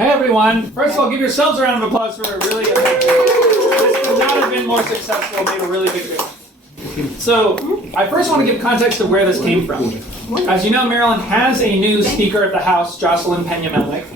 Hey everyone. First of all, give yourselves a round of applause for a really effective. This could not have been more successful. Made a really big difference. So, I first want to give context of where this came from. As you know, Maryland has a new Speaker of the House, Jocelyn Pena-Melnick.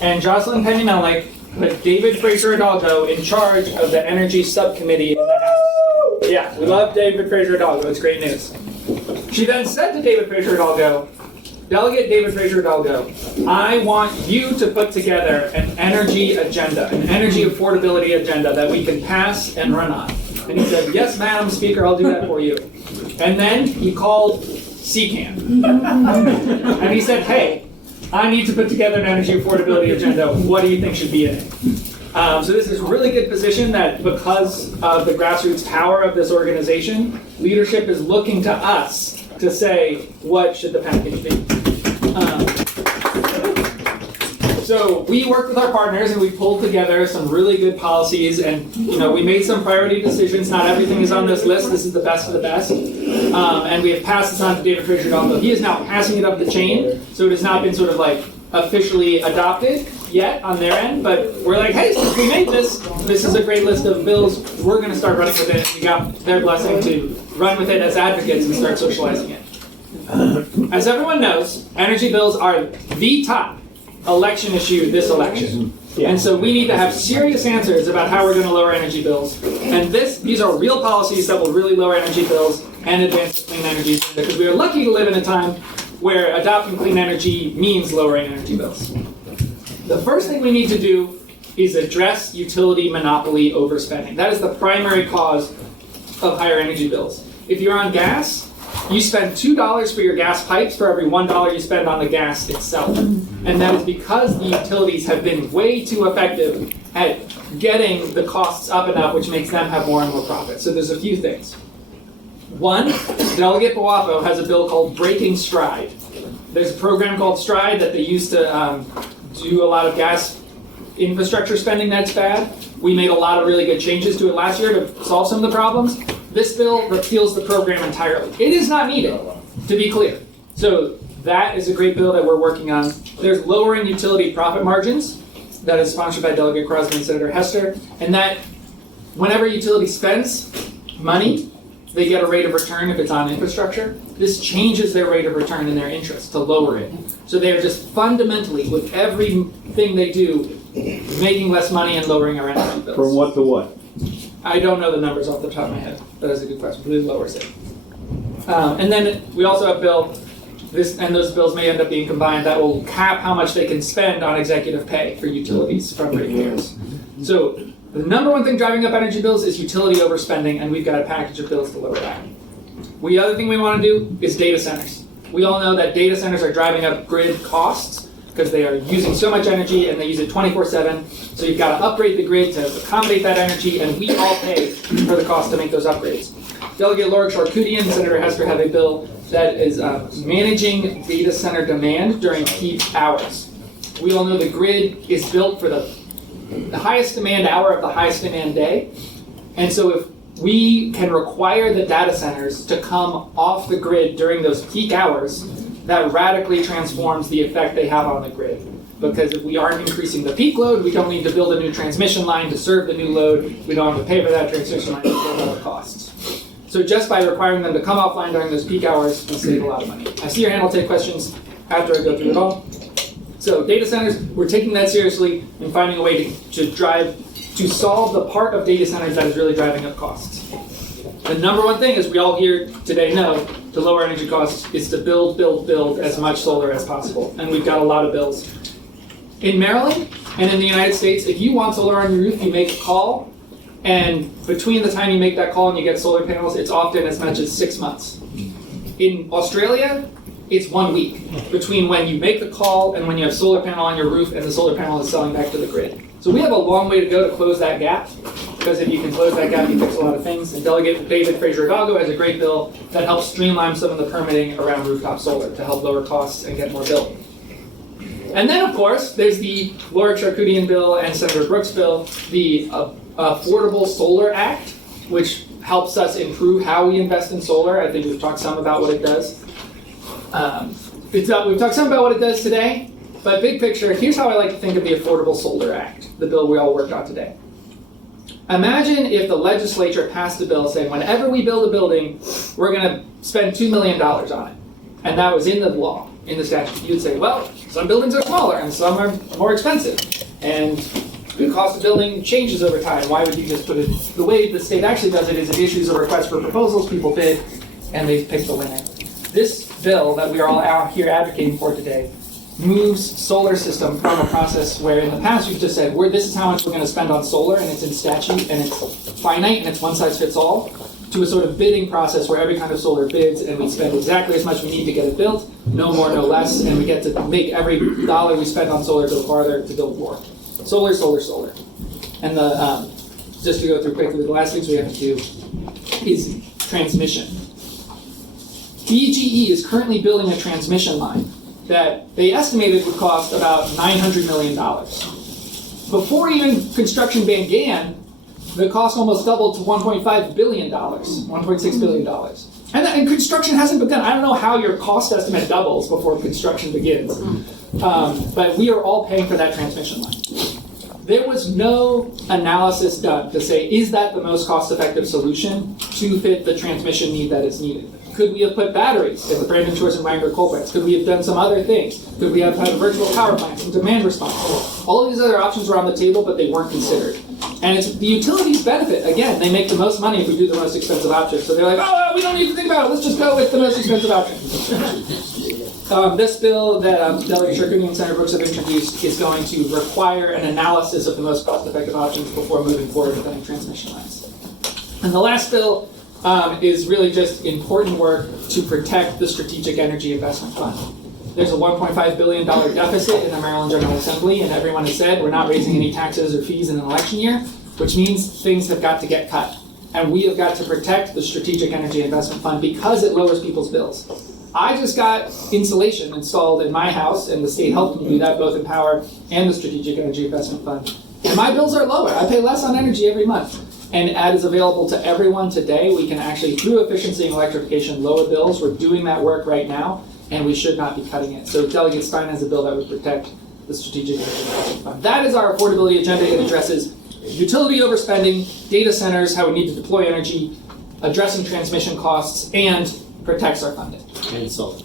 And Jocelyn Pena-Melnick put David Fraser Hidalgo in charge of the Energy Subcommittee in the House. Yeah, we love David Fraser Hidalgo. It's great news. She then said to David Fraser Hidalgo, Delegate David Fraser Hidalgo, I want you to put together an energy agenda, an energy affordability agenda that we can pass and run on. And he said, yes, Madam Speaker, I'll do that for you. And then he called CCAN. And he said, hey, I need to put together an energy affordability agenda. What do you think should be in it? So this is a really good position that because of the grassroots power of this organization, leadership is looking to us to say, what should the package be? So we worked with our partners and we pulled together some really good policies, and we made some priority decisions. Not everything is on this list. This is the best of the best. And we have passed this on to David Fraser Hidalgo. He is now passing it up the chain, so it has not been sort of like officially adopted yet on their end, but we're like, hey, since we made this, this is a great list of bills, we're going to start running with it. We got their blessing to run with it as advocates and start socializing it. As everyone knows, energy bills are the top election issue this election. And so we need to have serious answers about how we're going to lower energy bills. And these are real policies that will really lower energy bills and advance the clean energy agenda, because we are lucky to live in a time where adopting clean energy means lowering energy bills. The first thing we need to do is address utility monopoly overspending. That is the primary cause of higher energy bills. If you're on gas, you spend $2 for your gas pipes for every $1 you spend on the gas itself. And that is because the utilities have been way too effective at getting the costs up and up, which makes them have more and more profit. So there's a few things. One, Delegate Boafo has a bill called Breaking Stride. There's a program called Stride that they use to do a lot of gas infrastructure spending that's bad. We made a lot of really good changes to it last year to solve some of the problems. This bill repeals the program entirely. It is not needed, to be clear. So that is a great bill that we're working on. There's lowering utility profit margins. That is sponsored by Delegate Crosby and Senator Hester. And that whenever utility spends money, they get a rate of return if it's on infrastructure. This changes their rate of return and their interest to lower it. So they are just fundamentally, with everything they do, making less money and lowering our energy bills. From what to what? I don't know the numbers off the top of my head. That is a good question, but it lowers it. And then we also have a bill, and those bills may end up being combined, that will cap how much they can spend on executive pay for utilities from ratepayers. So the number one thing driving up energy bills is utility overspending, and we've got a package of bills to lower that. The other thing we want to do is data centers. We all know that data centers are driving up grid costs because they are using so much energy and they use it 24/7. So you've got to upgrade the grid to accommodate that energy, and we all pay for the cost to make those upgrades. Delegate Laura Charkoudian and Senator Hester have a bill that is managing data center demand during peak hours. We all know the grid is built for the highest demand hour of the highest demand day. And so if we can require the data centers to come off the grid during those peak hours, that radically transforms the effect they have on the grid. Because if we aren't increasing the peak load, we don't need to build a new transmission line to serve the new load. We don't have to pay for that transmission line to serve all the costs. So just by requiring them to come offline during those peak hours, we save a lot of money. I see your hand. I'll take questions after I go through it all. So data centers, we're taking that seriously and finding a way to solve the part of data centers that is really driving up costs. The number one thing, as we all here today know, to lower energy costs is to build as much solar as possible. And we've got a lot of bills. In Maryland and in the United States, if you want solar on your roof, you make a call. And between the time you make that call and you get solar panels, it's often as much as 6 months. In Australia, it's 1 week between when you make the call and when you have solar panel on your roof and the solar panel is selling back to the grid. So we have a long way to go to close that gap, because if you can close that gap, you fix a lot of things. And Delegate David Fraser Hidalgo has a great bill that helps streamline some of the permitting around rooftop solar to help lower costs and get more built. And then, of course, there's the Laura Charkoudian bill and Senator Brooks bill, the Affordable Solar Act, which helps us improve how we invest in solar. I think we've talked some about what it does. We've talked some about what it does today. But big picture, here's how I like to think of the Affordable Solar Act, the bill we all worked on today. Imagine if the legislature passed a bill saying whenever we build a building, we're going to spend $2 million on it. And that was in the law, in the statute. You'd say, well, some buildings are smaller and some are more expensive. And the cost of building changes over time. Why would you just put it? The way the state actually does it is it issues a request for proposals, people bid, and they pick the winner. This bill that we are all out here advocating for today moves solar system from a process where in the past you've just said, this is how much we're going to spend on solar, and it's in statute, and it's finite, and it's one size fits all, to a sort of bidding process where every kind of solar bids, and we spend exactly as much we need to get it built, no more, no less, and we get to make every dollar we spend on solar go farther to build more. Solar, solar, solar. And just to go through quickly, the last things we have to do is transmission. BGE is currently building a transmission line that they estimated would cost about $900 million. Before even construction began, the cost almost doubled to $1.5 billion, $1.6 billion. And construction hasn't begun. I don't know how your cost estimate doubles before construction begins. But we are all paying for that transmission line. There was no analysis done to say, is that the most cost-effective solution to fit the transmission need that is needed? Could we have put batteries at the Brandon Shores and Wagner coal plants? Could we have done some other things? Could we have had virtual power plants and demand response? All of these other options were on the table, but they weren't considered. And it's the utilities benefit. Again, they make the most money if we do the most expensive option. So they're like, oh, we don't need to think about it. Let's just go with the most expensive option. This bill that Delegate Charkouny and Senator Brooks have introduced is going to require an analysis of the most cost-effective options before moving forward with any transmission lines. And the last bill is really just important work to protect the Strategic Energy Investment Fund. There's a $1.5 billion deficit in the Maryland General Assembly, and everyone has said we're not raising any taxes or fees in an election year, which means things have got to get cut. And we have got to protect the Strategic Energy Investment Fund because it lowers people's bills. I just got insulation installed in my house, and the state helped me do that, both in power and the Strategic Energy Investment Fund. And my bills are lower. I pay less on energy every month. And ad is available to everyone today. We can actually, through efficiency and electrification, lower bills. We're doing that work right now, and we should not be cutting it. So Delegate Stein has a bill that would protect the Strategic Energy Investment Fund. That is our affordability agenda. It addresses utility overspending, data centers, how we need to deploy energy, addressing transmission costs, and protects our funding. And solar.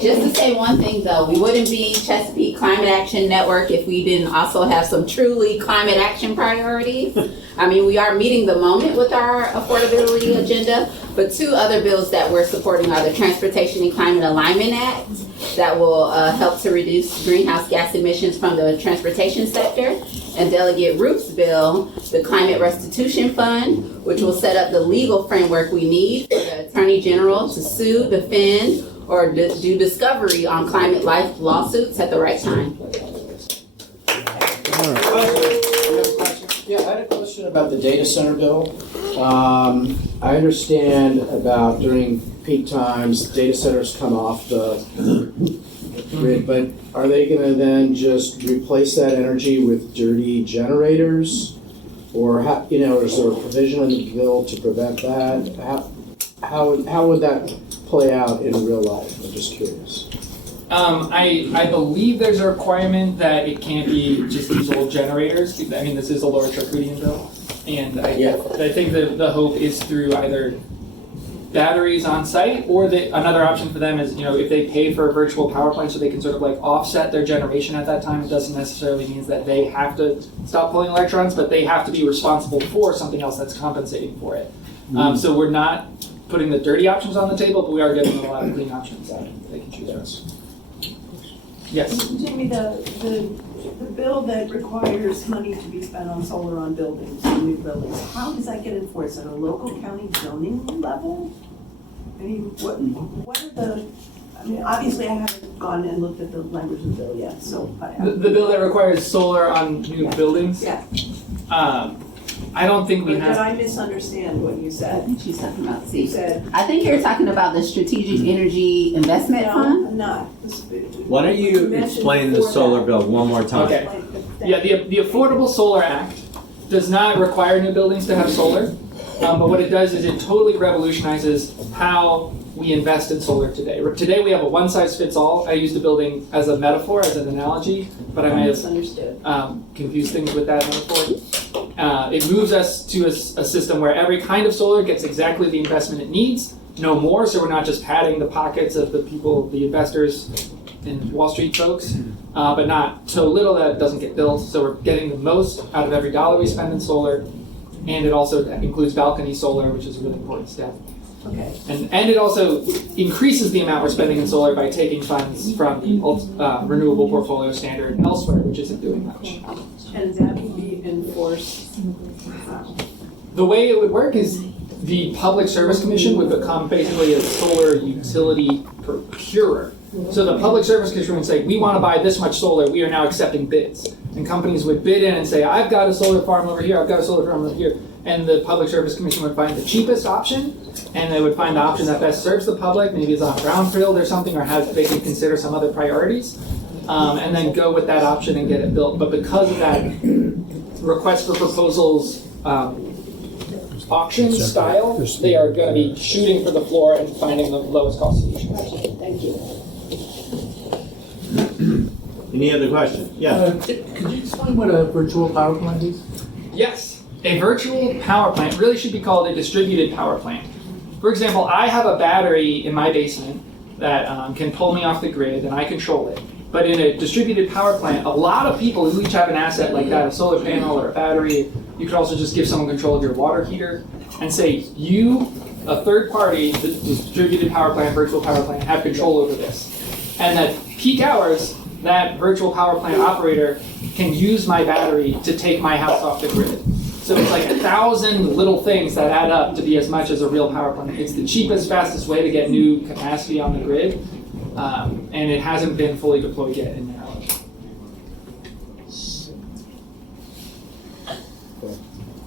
Just to say one thing though, we wouldn't be Chesapeake Climate Action Network if we didn't also have some truly climate action priorities. I mean, we are meeting the moment with our affordability agenda, but two other bills that we're supporting are the Transportation and Climate Alignment Act that will help to reduce greenhouse gas emissions from the transportation sector, and Delegate Root's bill, the Climate Restitution Fund, which will set up the legal framework we need for the Attorney General to sue, defend, or do discovery on climate life lawsuits at the right time. Yeah, I had a question about the data center bill. I understand about during peak times, data centers come off the grid, but are they going to then just replace that energy with dirty generators? Or how, is there a provision in the bill to prevent that? How would that play out in real life? I'm just curious. I believe there's a requirement that it can't be just these old generators. I mean, this is a Laura Charkouny bill, and I think that the hope is through either batteries on site, or another option for them is, if they pay for a virtual power plant so they can sort of like offset their generation at that time. It doesn't necessarily mean that they have to stop pulling electrons, but they have to be responsible for something else that's compensating for it. So we're not putting the dirty options on the table, but we are giving them a lot of clean options that they can choose. Yes. Jamie, the bill that requires money to be spent on solar on buildings, on new buildings, how does that get enforced at a local county zoning level? I mean, what are the? I mean, obviously, I haven't gone and looked at the language of the bill yet, so. The bill that requires solar on new buildings. Yeah. I don't think we have. Did I misunderstand what you said? I think she's talking about You said. I think you're talking about the Strategic Energy Investment Fund. No, I'm not. Why don't you explain the solar bill one more time? Okay. Yeah, the Affordable Solar Act does not require new buildings to have solar. But what it does is it totally revolutionizes how we invest in solar today. Today we have a one-size-fits-all. I use the building as a metaphor, as an analogy, but I may have confused things with that metaphor. It moves us to a system where every kind of solar gets exactly the investment it needs, no more, so we're not just padding the pockets of the people, the investors and Wall Street folks, but not so little that it doesn't get built. So we're getting the most out of every dollar we spend in solar, and it also includes balcony solar, which is a really important step. Okay. And it also increases the amount we're spending in solar by taking funds from the renewable portfolio standard elsewhere, which isn't doing much. And that will be enforced. The way it would work is the Public Service Commission would become basically a solar utility procurer. So the Public Service Commission would say, we want to buy this much solar, we are now accepting bids. And companies would bid in and say, I've got a solar farm over here, I've got a solar farm over here. And the Public Service Commission would find the cheapest option, and they would find the option that best serves the public, maybe it's on a brownfield or something, or they can consider some other priorities, and then go with that option and get it built. But because of that request for proposals auction style, they are going to be shooting for the floor and finding the lowest cost solution. Thank you. Any other questions? Yeah. Could you explain what a virtual power plant is? Yes. A virtual power plant really should be called a distributed power plant. For example, I have a battery in my basement that can pull me off the grid and I control it. But in a distributed power plant, a lot of people who each have an asset like that, a solar panel or a battery, you could also just give someone control of your water heater and say, you, a third party, the distributed power plant, virtual power plant, have control over this. And at peak hours, that virtual power plant operator can use my battery to take my house off the grid. So it's like 1,000 little things that add up to be as much as a real power plant. It's the cheapest, fastest way to get new capacity on the grid, and it hasn't been fully deployed yet in Maryland.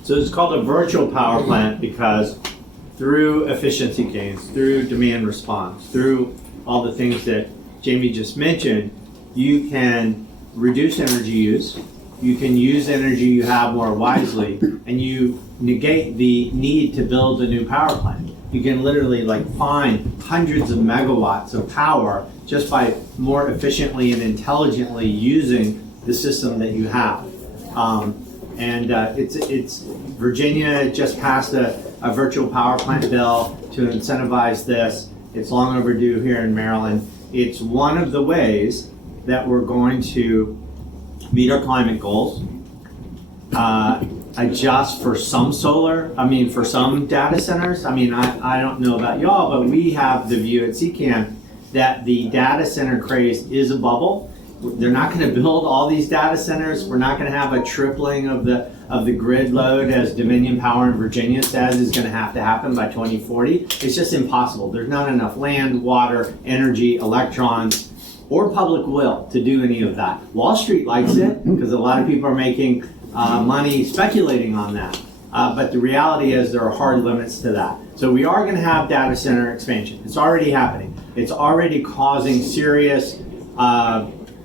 So it's called a virtual power plant because through efficiency gains, through demand response, through all the things that Jamie just mentioned, you can reduce energy use, you can use energy you have more wisely, and you negate the need to build a new power plant. You can literally find hundreds of megawatts of power just by more efficiently and intelligently using the system that you have. It's Virginia just passed a virtual power plant bill to incentivize this. It's long overdue here in Maryland. It's one of the ways that we're going to meet our climate goals, adjust for some solar, for some data centers. I don't know about y'all, but we have the view at CCAN that the data center craze is a bubble. They're not going to build all these data centers. We're not going to have a tripling of the grid load as Dominion Power in Virginia says is going to happen by 2040. It's just impossible. There's not enough land, water, energy, electrons, or public will to do any of that. Wall Street likes it because a lot of people are making money speculating on that. But the reality is there are hard limits to that. So we are going to have data center expansion. It's already happening. It's already causing serious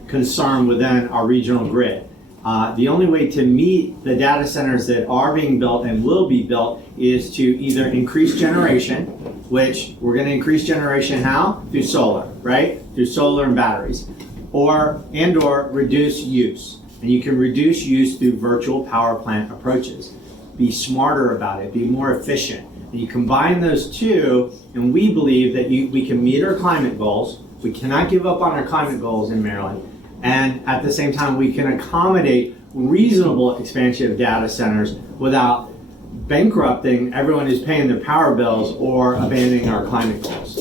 concern within our regional grid. The only way to meet the data centers that are being built and will be built is to either increase generation, which we're going to increase generation how? Through solar, right? Through solar and batteries, or reduce use. And you can reduce use through virtual power plant approaches. Be smarter about it, be more efficient. And you combine those two, and we believe that we can meet our climate goals. We cannot give up on our climate goals in Maryland. And at the same time, we can accommodate reasonable expansion of data centers without bankrupting everyone who's paying their power bills or abandoning our climate goals.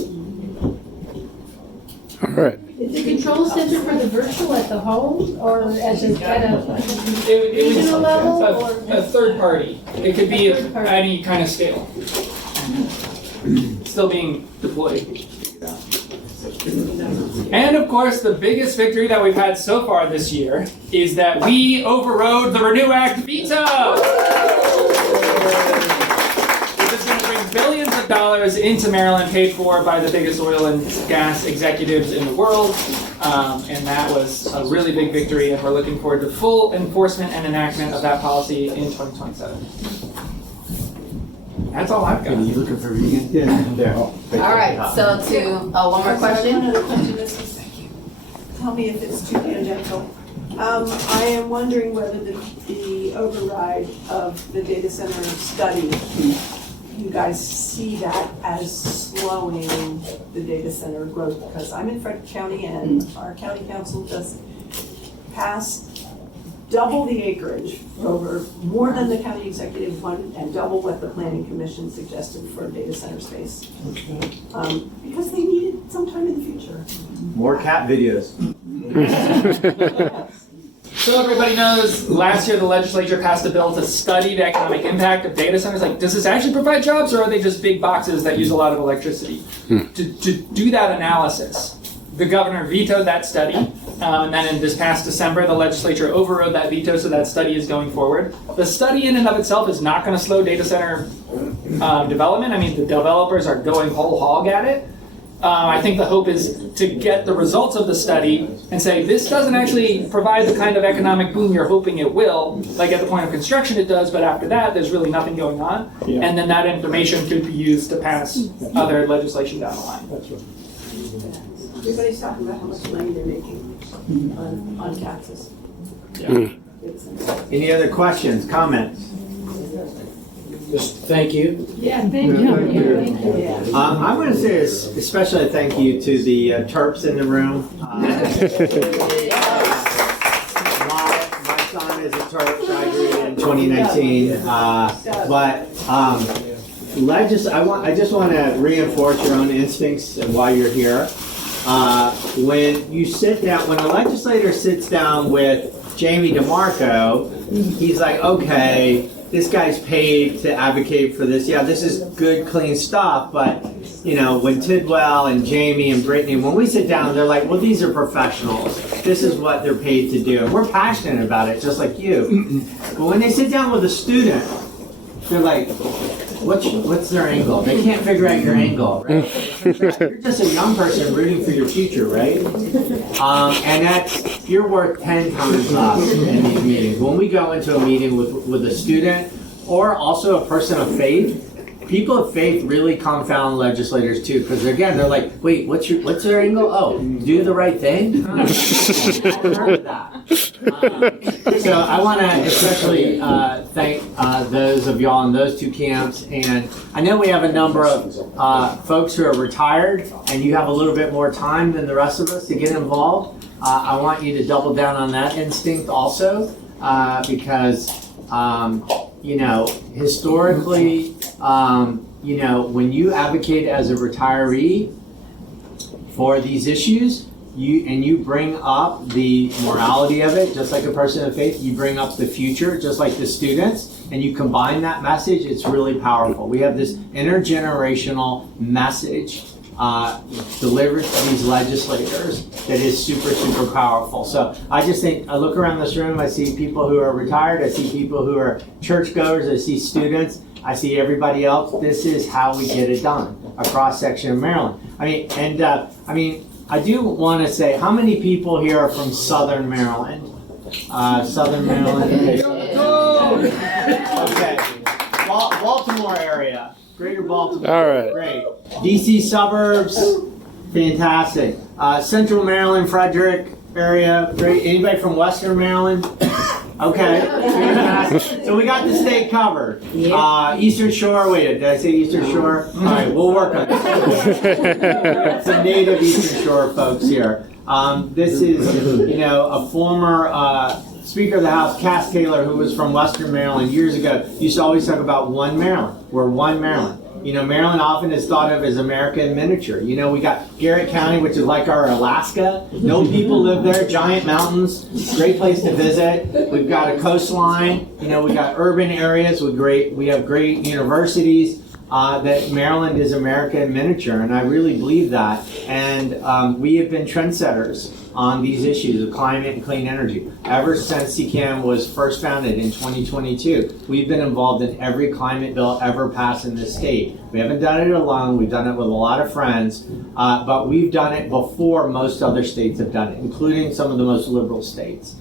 All right. Is the control center for the virtual at the home or at a regional level? A third party. It could be at any kind of scale. Still being deployed. And of course, the biggest victory that we've had so far this year is that we overrode the Renew Act veto! This is going to bring billions of dollars into Maryland, paid for by the biggest oil and gas executives in the world. And that was a really big victory, and we're looking forward to full enforcement and enactment of that policy in 2027. That's all I've got. You looking for vegan? Yeah. All right, so one more question. One other question, Mrs. Tell me if it's too tangential. I am wondering whether the override of the data center study, you guys see that as slowing the data center growth? Because I'm in Frederick County and our county council just passed double the acreage over more than the county executive wanted and double what the planning commission suggested for data center space. Because they need it sometime in the future. More cat videos. So everybody knows, last year the legislature passed a bill to study the economic impact of data centers. Like, does this actually provide jobs, or are they just big boxes that use a lot of electricity? To do that analysis, the governor vetoed that study, and then in this past December, the legislature overrode that veto, so that study is going forward. The study in and of itself is not going to slow data center development. I mean, the developers are going whole hog at it. I think the hope is to get the results of the study and say, this doesn't actually provide the kind of economic boom you're hoping it will. Like at the point of construction it does, but after that, there's really nothing going on. Yeah. And then that information could be used to pass other legislation down the line. That's right. Everybody's talking about how much money they're making on taxes. Yeah. Any other questions, comments? Just thank you. Yeah, thank you. I'm going to say especially a thank you to the Terps in the room. My son is a Terp. I graduated in 2019. I just want to reinforce your own instincts and why you're here. When you sit down, when a legislator sits down with Jamie DeMarco, he's like, okay, this guy's paid to advocate for this. Yeah, this is good, clean stuff, but you know, when Tidwell and Jamie and Brittany, when we sit down, they're like, well, these are professionals. This is what they're paid to do. And we're passionate about it, just like you. But when they sit down with a student, they're like, what's their angle? They can't figure out your angle, right? You're just a young person rooting for your future, right? And you're worth 10 times us in these meetings. When we go into a meeting with a student or also a person of faith, people of faith really confound legislators too, because again, they're like, wait, what's their angle? Oh, do the right thing? I've heard of that. So I want to especially thank those of y'all in those two camps. And I know we have a number of folks who are retired, and you have a little bit more time than the rest of us to get involved. I want you to double down on that instinct also, because you know, historically, you know, when you advocate as a retiree for these issues, you bring up the morality of it, just like a person of faith, you bring up the future, just like the students, and you combine that message, it's really powerful. We have this intergenerational message delivered to these legislators that is super, super powerful. So I just think, I look around this room, I see people who are retired, I see people who are churchgoers, I see students, I see everybody else. This is how we get it done, a cross-section of Maryland. I do want to say, how many people here are from Southern Maryland? Southern Maryland. Okay. Baltimore area. Greater Baltimore. All right. Great. DC suburbs. Fantastic. Central Maryland, Frederick area. Great. Anybody from Western Maryland? Okay. Fantastic. So we got the state covered. Eastern Shore. Wait, did I say Eastern Shore? All right, we'll work on it. Some native Eastern Shore folks here. This is, you know, a former Speaker of the House, Cass Taylor, who was from Western Maryland years ago, used to always talk about one Maryland. We're one Maryland. You know, Maryland often is thought of as America in miniature. You know, we got Garrett County, which is like our Alaska. No people live there, giant mountains, great place to visit. We've got a coastline. You know, we got urban areas with we have great universities. That Maryland is America in miniature, and I really believe that. And we have been trendsetters on these issues of climate and clean energy. Ever since CCAN was first founded in 2022, we've been involved in every climate bill ever passed in this state. We haven't done it alone, we've done it with a lot of friends, but we've done it before most other states have done it, including some of the most liberal states.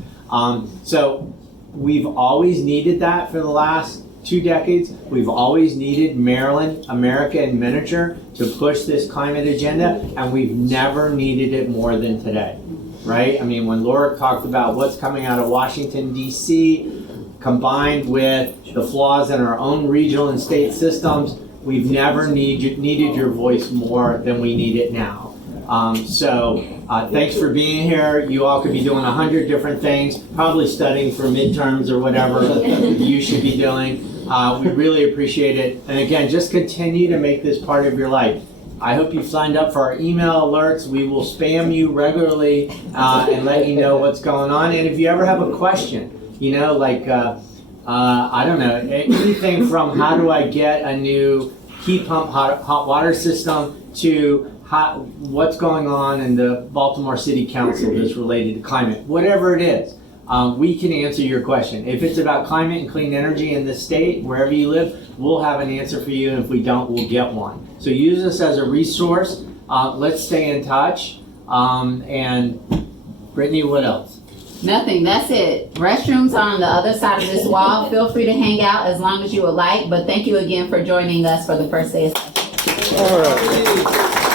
So we've always needed that for the last 2 decades, we've always needed Maryland, America in miniature to push this climate agenda, and we've never needed it more than today, right? I mean, when Laura talked about what's coming out of Washington, D.C., combined with the flaws in our own regional and state systems, we've never needed your voice more than we need it now. So thanks for being here. You all could be doing 100 different things, probably studying for midterms or whatever you should be doing. We really appreciate it. And again, just continue to make this part of your life. I hope you've signed up for our email alerts. We will spam you regularly and let you know what's going on. And if you ever have a question, you know, like, I don't know, anything from how do I get a new heat pump hot water system to what's going on in the Baltimore City Council that's related to climate, whatever it is, we can answer your question. If it's about climate and clean energy in this state, wherever you live, we'll have an answer for you, and if we don't, we'll get one. So use this as a resource. Let's stay in touch. And Brittany, what else? Nothing, that's it. Restrooms are on the other side of this wall. Feel free to hang out as long as you would like, but thank you again for joining us for the first day of session. All right.